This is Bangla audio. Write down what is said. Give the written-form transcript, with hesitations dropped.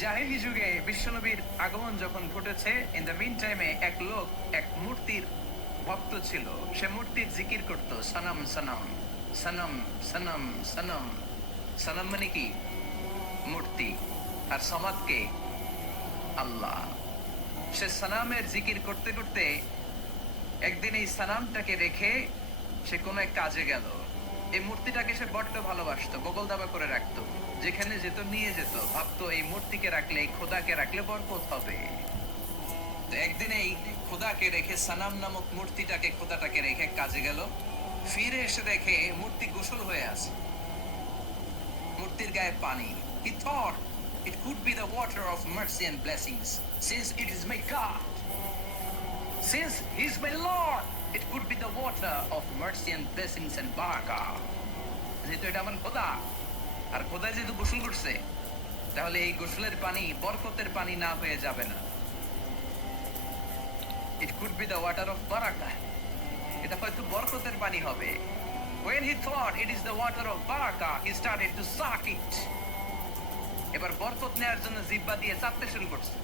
জাহেলি যুগে বিশ্বনবীর আগমন যখন ঘটেছে, ইন দ্য মিন টাইমে এক লোক এক মূর্তির ভক্ত ছিল। সে মূর্তির জিকির করত, সনম সনম সনম সনম সনম। সনম মানে কি? মূর্তি। আর সমাদ কে? আল্লাহ। সে সনামের জিকির করতে করতে একদিন এই সানামটাকে রেখে সে কোনো এক কাজে গেল। এই মূর্তিটাকে সে বড্ড ভালোবাসতো, বগল দাবা করে রাখতো। যেখানে যেত নিয়ে যেত, ভাবতো এই মূর্তিকে রাখলে, এই খোদাকে রাখলে বরকত হবে। তো একদিন এই খোদাকে রেখে, সানাম নামক মূর্তিটাকে, খোদাটাকে রেখে কাজে গেল। ফিরে এসে দেখে মূর্তি গোসল হয়ে আছে, মূর্তির গায়ে পানি। He thought it could be the water of mercy and blessings, since it is my God. Since he is my Lord, it could be the water of mercy and blessings and barakah. যেহেতু এটা আমার খোদা, আর খোদা যেহেতু গোসল করছে, তাহলে এই গোসলের পানি বরকতের পানি না হয়ে যাবে না। It could be the water of barakah. এটা হয়তো বরকতের পানি হবে। When he thought it is the water of barakah, he started to suck it. এবার বরকত নেওয়ার জন্য জিহ্বা দিয়ে চাটতে শুরু করছে।